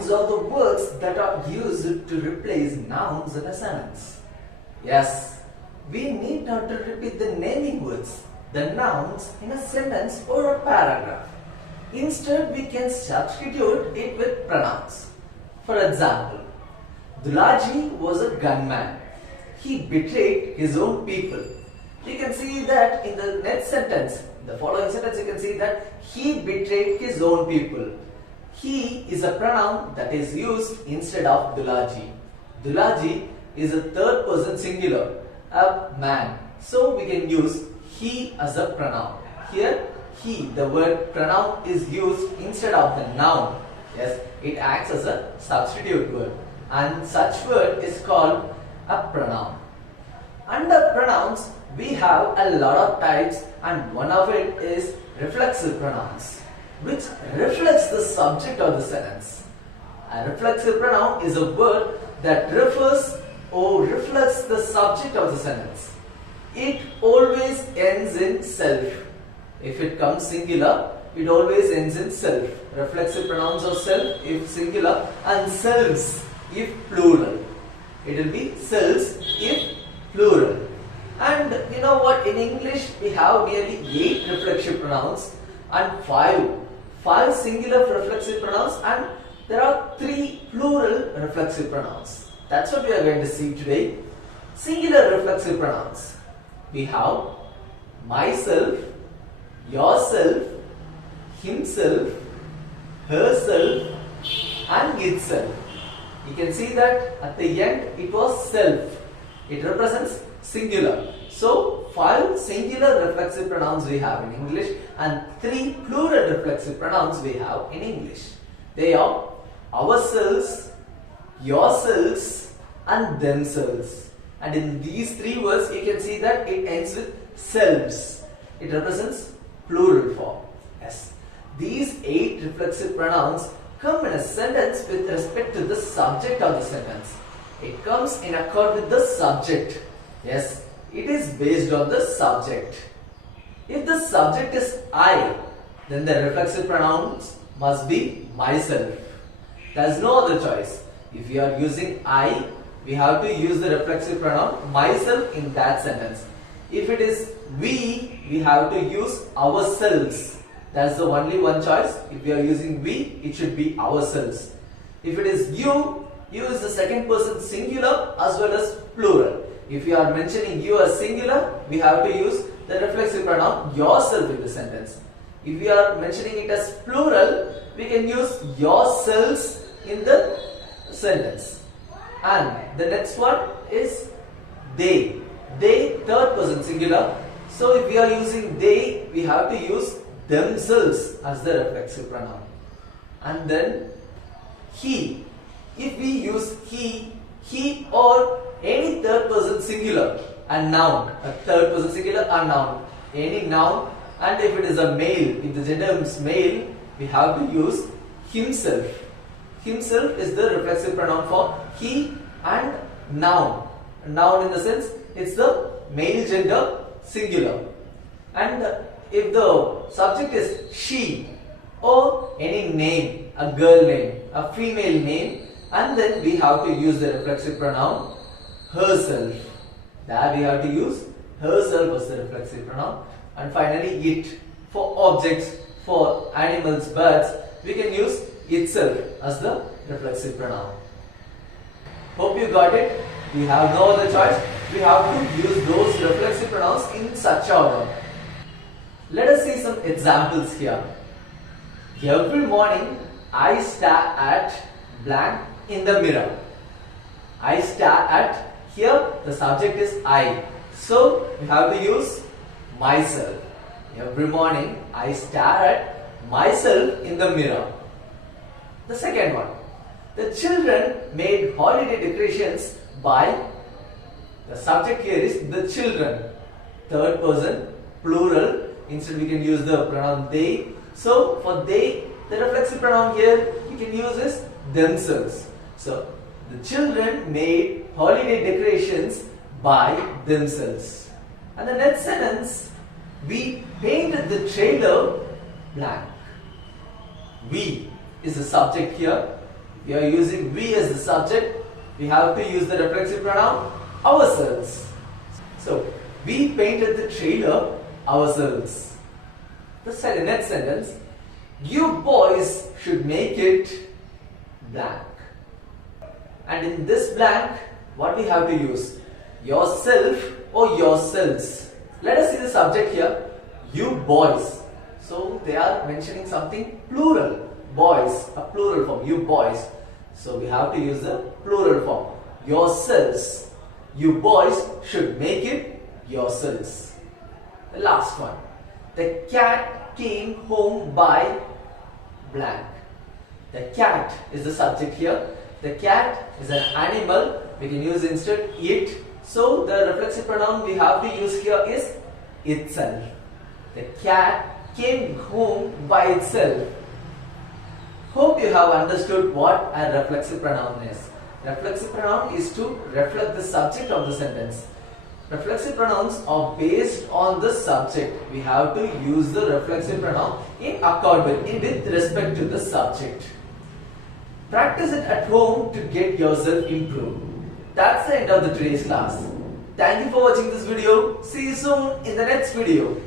pronouns are the words that are used to replace nouns in a sentence. Yes, we need not to repeat the naming words, the nouns in a sentence or a paragraph. Instead, we can substitute it with pronouns. For example, Dulaji was a gunman. He betrayed his own people. You can see that in the next sentence, the following sentence, you can see that he betrayed his own people. He is a pronoun that is used instead of Dulaji. Dulaji is a third person singular, a man. So we can use he as a pronoun. Here, he, the word pronoun is used instead of the noun. Yes, it acts as a substitute word. And such word is called a pronoun. Under pronouns, we have a lot of types, and one of it is reflexive pronouns, which reflects the subject of the sentence. A reflexive pronoun is a word that refers or reflects the subject of the sentence. It always ends in self. If it comes singular, it always ends in self. Reflexive pronouns are self if singular and selves if plural. It will be selves if plural. And you know what, in English we have nearly 8 reflexive pronouns and 5 singular reflexive pronouns, and there are 3 plural reflexive pronouns. That's what we are going to see today. Singular reflexive pronouns. We have myself, yourself, himself, herself and itself. You can see that at the end it was self. It represents singular. So 5 singular reflexive pronouns we have in English and 3 plural reflexive pronouns we have in English. They are ourselves, yourselves and themselves. And in these 3 words you can see that it ends with selves. It represents plural form. Yes. These 8 reflexive pronouns come in a sentence with respect to the subject of the sentence. It comes in accord with the subject. Yes, it is based on the subject. If the subject is I, then the reflexive pronouns must be myself. There is no other choice. If we are using I, we have to use the reflexive pronoun myself in that sentence. If it is we have to use ourselves. That's the only one choice. If we are using we, it should be ourselves. If it is you is the second person singular as well as plural. If you are mentioning you as singular, we have to use the reflexive pronoun yourself in the sentence. If we are mentioning it as plural, we can use yourselves in the sentence. And the next one is they. They, third person singular. So if we are using they, we have to use themselves as the reflexive pronoun. And then he. If we use he or any third person singular and noun, a third person singular and noun, any noun, and if it is a male, if the gender is male, we have to use himself. Himself is the reflexive pronoun for he and noun. Noun in the sense it's the male gender singular. And if the subject is she or any name, a girl name, a female name, and then we have to use the reflexive pronoun herself. There we have to use herself as the reflexive pronoun. And finally it. For objects, for animals, birds, we can use itself as the reflexive pronoun. Hope you got it. We have no other choice. We have to use those reflexive pronouns in such order. Let us see some examples here. Every morning I stare at blank in the mirror. I stare at, here the subject is I. So we have to use myself. Every morning I stare at myself in the mirror. The second one. The children made holiday decorations by, the subject here is the children. Third person, plural. Instead we can use the pronoun they. So for they, the reflexive pronoun here we can use is themselves. So the children made holiday decorations by themselves. And the next sentence, we painted the trailer blank. We is the subject here. we are using we as the subject, we have to use the reflexive pronoun ourselves. So, we painted the trailer ourselves. The next sentence, you boys should make it blank. And in this blank, what we have to use? Yourself or yourselves. Let us see the subject here, you boys. So they are mentioning something plural, boys, a plural form, you boys. So we have to use the plural form, yourselves. You boys should make it yourselves. The last one, the cat came home by blank. The cat is the subject here. The cat is an animal. We can use instead it. So the reflexive pronoun we have to use here is itself. The cat came home by itself. Hope you have understood what a reflexive pronoun is. Reflexive pronoun is to reflect the subject of the sentence. Reflexive pronouns are based on the subject. We have to use the reflexive pronoun in accord with respect to the subject. Practice it at home to get yourself improved. That's the end of today's class. Thank you for watching this video. See you soon in the next video.